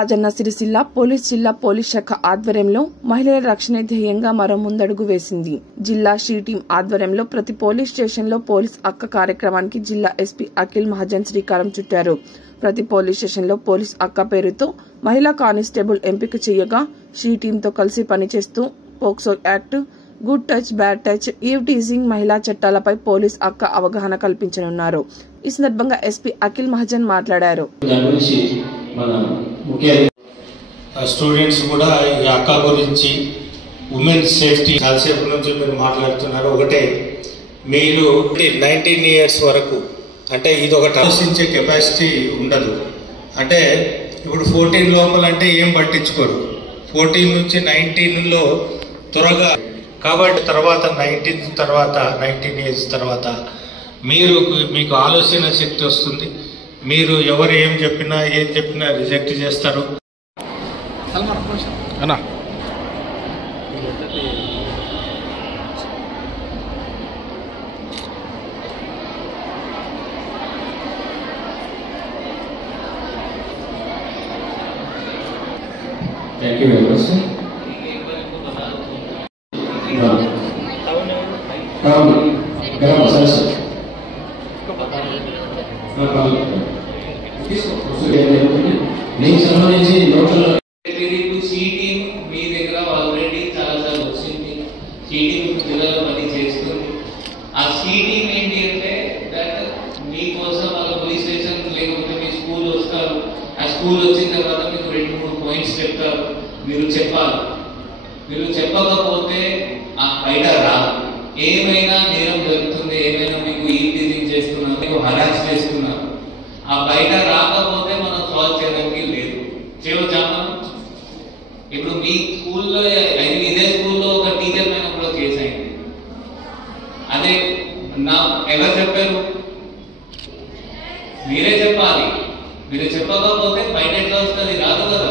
Rajanna Sircilla police జిల్లా police శాఖ ఆధ్వర్యంలో మహిళల రక్షణ ధ్యేయంగా మరో ముందడుగు వేసింది. జిల్లా షీ టీం ఆధ్వర్యంలో ప్రతి పోలీస్ స్టేషన్లో పోలీస్ అక్క కార్యక్రమానికి జిల్లా ఎస్పీ అఖిల్ మహాజన్ శ్రీకారం చుట్టారు. ప్రతి పోలీస్ స్టేషన్లో పోలీస్ అక్క పేరుతో మహిళా కానిస్టేబుల్ ఎంపిక చేయగా షీ టీంతో కలిసి పనిచేస్తూ POCSO act, good touch, bad touch, eve teasing మహిళా చట్టాలపై పోలీస్ అక్క అవగాహన కల్పించనున్నారు. ఈ సందర్భంగా ఎస్పీ అఖిల్ మహాజన్ మాట్లాడారు. స్టూడెంట్స్ కూడా ఈ అక్క గురించి ఉమెన్ సేఫ్టీ కాన్సెప్ట్ నుంచి మీరు మాట్లాడుతున్నారు. ఒకటే, మీరు 19 years వరకు అంటే ఇది ఒకటి ఆలోచించే కెపాసిటీ ఉండదు. అంటే ఇప్పుడు 14 లోపల అంటే ఏం పట్టించుకోరు. 14 నుంచి 19లో త్వరగా, కాబట్టి తర్వాత 19 years తర్వాత మీకు ఆలోచన శక్తి వస్తుంది. మీరు ఎవరు ఏం చెప్పినా రిజెక్ట్ చేస్తారు. అన్నా Thank you very much, sir. School వచ్చిన తర్వాత మీకు 2-3 పాయింట్స్ చెప్తారు, మీరు చెప్పాలి. మీరు చెప్పకపోతే బయట రాదు. ఏమైనా నేరం జరుగుతుంది, ఏమైనా మీకు ఈటీజింగ్ చేస్తున్నారు, మీకు హరాస్ చేస్తున్నారు, ఆ బయట రాకపోతే మనం సాల్వ్ చేయడానికి లేదు. చేయవచ్చా? ఇప్పుడు మీ స్కూల్లో ఇదే స్కూల్లో ఒక టీచర్ పైన కూడా కేసు అయింది. అదే ఎవరు చెప్పారు? మీరే చెప్పాలి. మీరు చెప్పకపోతే బయట ఎట్లా వస్తుంది? రాదు కదా,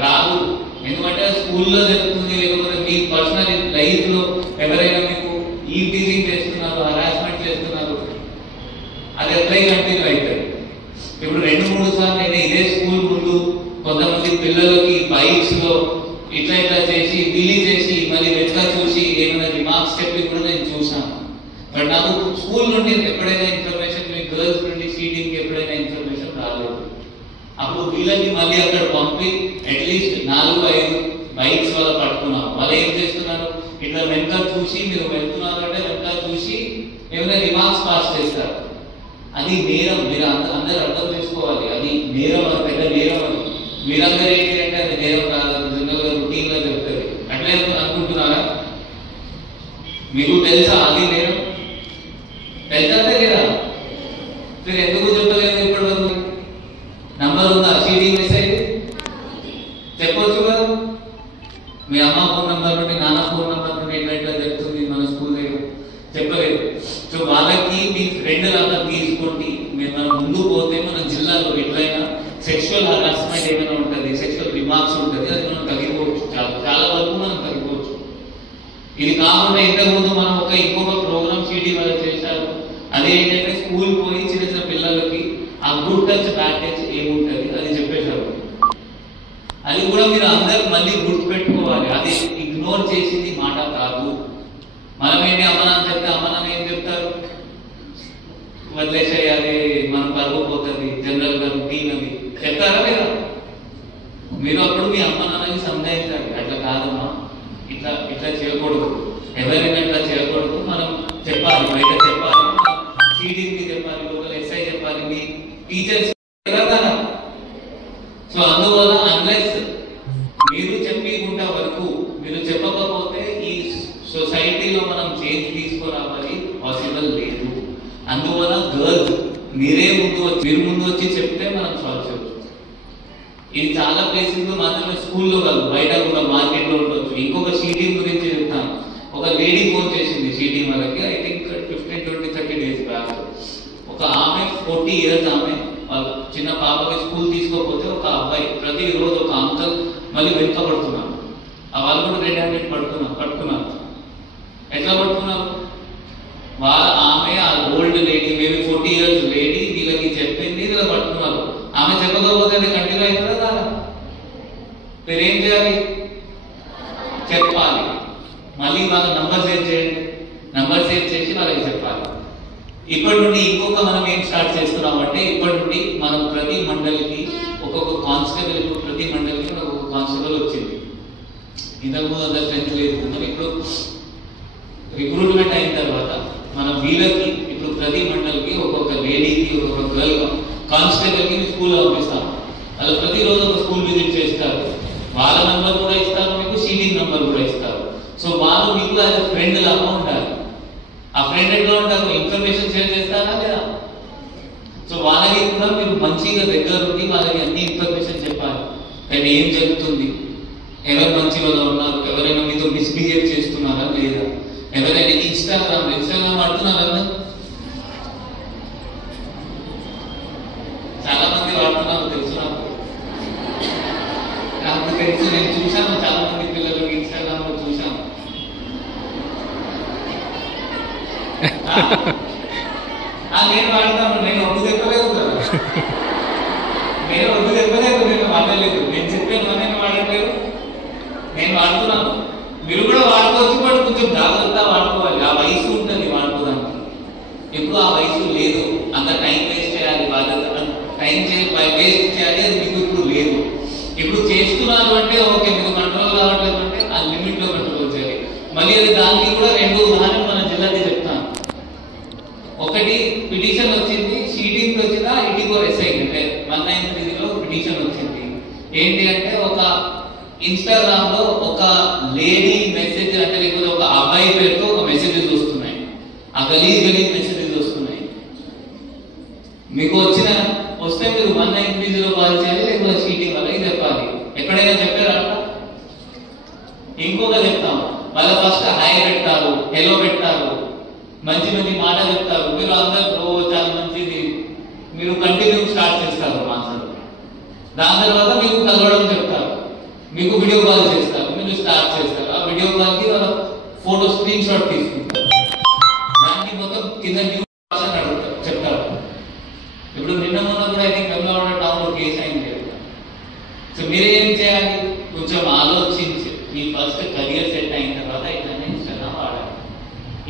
రాదు. ఎందుకంటే స్కూల్లో జరుగుతుంది, లేకపోతే మీ పర్సనల్ లైఫ్ లో ఎవరైనా మీకు ఈ టీచింగ్ చేస్తున్నారు, హరాస్మెంట్ చేస్తున్నారు, అది ఎట్లా కంటిన్యూ అవుతుంది. ఇప్పుడు 2-3 సార్లు నేను ఇదే స్కూల్ ముందు కొంతమంది పిల్లలకి బైక్స్ లో ఇట్లా చేసి బిలీ చేసి మళ్ళీ వెంట చూసి ఏమైనా రిమార్క్స్ చెప్పి కూడా నేను చూసాను. బట్ నాకు స్కూల్ నుండి ఎప్పుడైనా ఇన్ఫర్మేషన్, మీ గర్ల్స్ నుండి సీటింగ్ ఎప్పుడైనా ఇన్ఫర్మేషన్ రాలేదు. అప్పుడు వీళ్ళకి మళ్ళీ అక్కడ పంపి అట్లీస్ట్ 4-5 బైక్స్ వల్ల పట్టుకున్నాం. వాళ్ళు ఏం చేస్తున్నారు, ఇట్లా వెంట చూసి మీరు వెళ్తున్నారు అంటే వెంట చూసి ఏమైనా రిమార్క్స్ పాస్ చేస్తారు. అది నేరం. మీరు అందరూ అర్థం చేసుకోవాలి, అది నేరం, అది పెద్ద నేరం. అది మీరందరూ ఏంటంటే అది నేరం కాదు, జనరల్గా రొటీన్ గా జరుగుతుంది. అట్లే అనుకుంటున్నారా? మీకు తెలుసా అది నేరం? తెలుసా లేదా? మీరు ఎందుకు చెప్పలేదు ఇప్పటి వరకు? నంబర్ ఉందా? సీటింగ్ మెసేజ్ చెప్పొచ్చు కదా. మీ అమ్మ ఫోన్ నంబర్ నుండి, నాన్న ఫోన్ నంబర్ నుండి ఎట్లా జరుగుతుంది మన స్కూల్ దగ్గర చెప్పలేదు. సో వాళ్ళకి మీ ఫ్రెండ్ లాగా తీసుకోండి. మనం ముందు పోతే మన జిల్లాలో ఎట్లయినా సెక్షువల్ హరాస్మెంట్ ఏమైనా ఉంటుంది, సెక్షువల్ రిమార్క్స్ ఉంటుంది, అది మనం తగ్గిపోవచ్చు. చాలా వరకు మనం తగ్గిపోవచ్చు. ఇది కాకుండా ఇంతకుముందు మనం ఇంకొక ప్రోగ్రామ్ సిటీ వాళ్ళు చేశారు. అది ఏంటంటే స్కూల్ పోయి చిన్న పిల్లలకి ఆ గుడ్ టచ్, బ్యాడ్ టచ్ ఏముంటుంది అది చెప్పేశారు. అది కూడా మీరు అందరూ మళ్ళీ గుర్తు పెట్టుకోవాలి. అది ఇగ్నోర్ చేసింది మాట కాదు. మనం ఏంటి అమ్మనాన్న చెప్తే అమ్మనాన్న ఏం చెప్తారు, వదిలేసేయాలి, మనం పరుగు పోతుంది, జనరల్ గా రొటీన్ అని చెప్తారా లేదా? మీరు అప్పుడు మీ అమ్మ నాన్నని సంధాయించాలి, అట్లా కాదమ్మా, ఇట్లా చేయకూడదు, ఎవరైనా ఇట్లా చేయకూడదు, మనం చెప్పాలి, బయట చెప్పాలి, సీడీకి చెప్పాలి, లోకల్ ఎస్ఐ చెప్పాలి, మీ టీచర్స్. సో అందువల్ల అన్లెస్ మీరు చెప్పకుండా వరకు, మీరు చెప్పకపోతే ఈ సొసైటీలో మనం చేంజ్ తీసుకురావాలి పాసిబుల్ లేదు. అందువల్ల గర్ల్స్ మీరు ముందు వచ్చి చెప్తే మనం సాల్వ్ చేయవచ్చు. ఇది చాలా ప్లేసెస్ లో మాత్రమే, స్కూల్లో కాదు, బయట కూడా మార్కెట్ లో ఉండొచ్చు. ఇంకొక సిటీ గురించి చెప్తాను. ఒక లేడీ ఫోన్ చేసింది సిటీ వాళ్ళకి, ఐ థింక్ 15-20-30 days బ్యాక్. ఒక ఆమె 40 years ఆమె, వాళ్ళ చిన్న పాపకి స్కూల్ తీసుకోకపోతే ఒక అబ్బాయి ప్రతిరోజు ఒక అంకల్ మళ్ళీ వెనుకబడుతున్నారు. వాళ్ళు కూడా రెడ్ హ్యాండెడ్ పట్టుకున్నారు. ఎట్లా పట్టుకున్నారు? ఆమె ఆ old lady, maybe 40 years lady వీళ్ళకి చెప్పింది, ఇలా పట్టుకున్నారు. ఆమె చెప్పకపోతే అది కంటిన్యూ అవుతుందా? మీరు ఏం చేయాలి? చెప్పాలి. మళ్ళీ వాళ్ళ నంబర్ సేవ్ చేయండి. నంబర్ సేవ్ చేసి వాళ్ళకి చెప్పాలి. ఇప్పటి నుండి ఇంకొక మనం ఏం స్టార్ట్ చేస్తున్నాం అంటే, ఇప్పటి నుండి మనం ప్రతి మండలికి ఒక్కొక్క కానిస్టేబుల్, ప్రతి మండలికి ఒక్కొక్క కానిస్టేబుల్ వచ్చింది. ఇంతకుముందు అంత స్ట్రెంత్ లేదు. ఇప్పుడు రిక్రూట్మెంట్ అయిన తర్వాత మన వీళ్ళకి ఇప్పుడు ప్రతి మండలికి ఒక్కొక్క లేడీకి, ఒక్కొక్క గర్ల్ కానిస్టేబుల్ కి స్కూల్లో పంపిస్తాం. వాళ్ళు ప్రతిరోజు ఒక స్కూల్ విజిట్ చేస్తారు. వాళ్ళ నంబర్ కూడా ఇస్తారు, మీకు షీటింగ్ నంబర్ కూడా ఇస్తారు. సో వాళ్ళు మీకు యాజ్ ఫ్రెండ్ లాగా ఉండాలి. ఆ ఫ్రెండ్ ఎట్లా ఉంటారు? ఇన్ఫర్మేషన్ షేర్ చేస్తారా లేదా? సో వాళ్ళకి కూడా మీరు మంచిగా దగ్గర ఉండి వాళ్ళకి అన్ని ఇన్ఫర్మేషన్ చెప్పాలి. కానీ ఏం జరుగుతుంది, ఎవరు మంచి వాళ్ళు ఉన్నారు, ఎవరైనా మీతో మిస్బిహేవ్ చేస్తున్నారా లేదా, ఎవరైనా ఇన్స్టాగ్రామ్ వాడుతున్నారా? చాలా మంది వాడుతున్నారు తెలుసు నాకు తెలుసు. నేను చూశాను చాలా మంది పిల్లలు ఇన్స్టాగ్రామ్ లో చూశాను. నేను వాడతాను. నేను వద్దు చెప్పలేదు కదా, నేను వద్దు చెప్పలేదు, నేను వాడలేదు. నేను చెప్పాను నేను వాడట్లేదు, నేను వాడుతున్నాను. మీరు కూడా వాడుకోవచ్చు, కూడా కొంచెం జాగ్రత్త వాడుకోవాలి. ఆ వయసు ఉంటుంది వాడుకోవడానికి. ఎప్పుడు ఆ వయసు లేదు, అంత టైం వేస్ట్ చేయాలి, టైం వేస్ట్ చేయాలి, అది మీకు ఇప్పుడు లేదు. ఇప్పుడు చేస్తున్నారు అంటే ఓకే, మీకు కంట్రోల్ కావట్లేదు అంటే ఆ లిమిట్ లో కంట్రోల్ చేయాలి. మళ్ళీ అది దానికి కూడా 2 ఉదాహరణలు మన జిల్లాకి చెప్తాను. ఒకటి పిటిషన్ వచ్చింది, షీటింగ్ వచ్చిందా, ITO-SI అంటే 193లో పిటిషన్ వచ్చింది. ఏంటి అంటే, ఒక ఇన్స్టాగ్రామ్ లో ఒక లేడీ మెసేజ్ అంటే, లేకపోతే ఒక అబ్బాయి పేరుతో ఒక మెసేజెస్ వస్తున్నాయి. ఆ గలీజ్ మెసేజెస్ వస్తున్నాయి. మీకు వస్తే మీరు 193లో కాల్ చేయాలి, లేకపోతే షీటింగ్ వాళ్ళకి చెప్పాలి. ఎక్కడైనా చెప్పారా? ఇంకొక చెప్తాం, వాళ్ళ ఫస్ట్ హాయ్ పెట్టారు, హెలో పెట్టారు, మంచి మంచి మాట చెప్తారు. మీరు అందరూ చాలా మంచిది, మీరు కంటిన్యూ స్టార్ట్ చేస్తారు మాట్లాడు. దాని తర్వాత మీకు కలవడం చెప్తారు, మీకు వీడియో కాల్ చేస్తారు, మీరు స్టార్ట్ చేస్తారు. ఆ వీడియో కాల్ కి వాళ్ళ ఫోటో స్క్రీన్ షాట్ తీసుకుంటారు. దానికి మొత్తం కింద అడుగుతారు, చెప్తారు. ఇప్పుడు నిన్న మొన్న కూడా అయితే వెమ్లవాడ టౌన్ లో కేసు అయింది. సో మీరేం చేయాలి? కొంచెం ఆలోచించి మీ ఫస్ట్ కెరియర్ సెట్ అయిన తర్వాత ఇట్లనే ఇన్స్టాగ్రామ్ వాడాలి.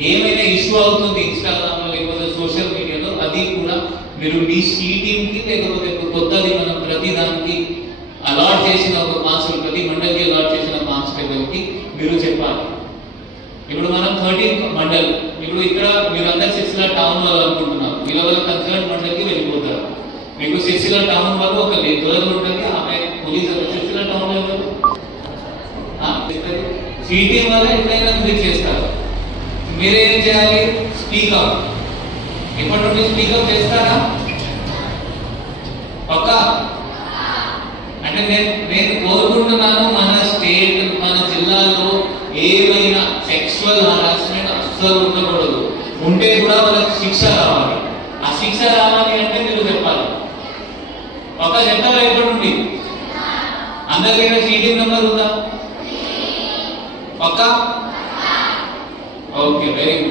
ఏమైనా ఇష్యూ అవుతుంది ఇన్స్టాగ్రామ్ లో లేకపోతే సోషల్ మీడియాలో, అది కూడా మీరు మీ షీటింగ్ కి లేకపోతే కొత్తది మనం ప్రతి దానికి అలాట్ చేసిన ఒక కానిస్టేబుల్, ప్రతి మండలికి అలాట్ చేసిన కానిస్టేబుల్ కి మీరు చెప్పాలి. ఇప్పుడు మనం 13 మండల్, ఇప్పుడు ఇక్కడ మీరందరూ సిరిసిల్ల టౌన్ వాళ్ళు అనుకుంటున్నారు, వీళ్ళ కన్సర్న్ మండలికి వెళ్ళిపోతారు. మీకు సిరిసిల్ల టౌన్ వాళ్ళు ఒక గర్ల్ ఉంటుంది, ఆమె పోలీస్ సిరిసిల్ల టౌన్ లో షీటింగ్ వల్ల ఎట్లయినా మీరు చేస్తారు. మీరేం చేయాలి? స్పీకప్. ఇప్పటి నుండి స్పీకప్ చేస్తారా? పక్క అంటే నేను కోరుకుంటున్నాను, మన స్టేట్, మన జిల్లాలో ఏమైనా సెక్షువల్ హరాస్మెంట్ అస్సలు ఉండకూడదు. ఉంటే కూడా వాళ్ళకి శిక్ష రావాలి. ఆ శిక్ష రావాలి అంటే మీరు చెప్పాలి. పక్క చెప్తారా? ఇప్పటి నుండి అందరికైనా షీటింగ్ నెంబర్ ఉందా? పక్క? Okay, very good.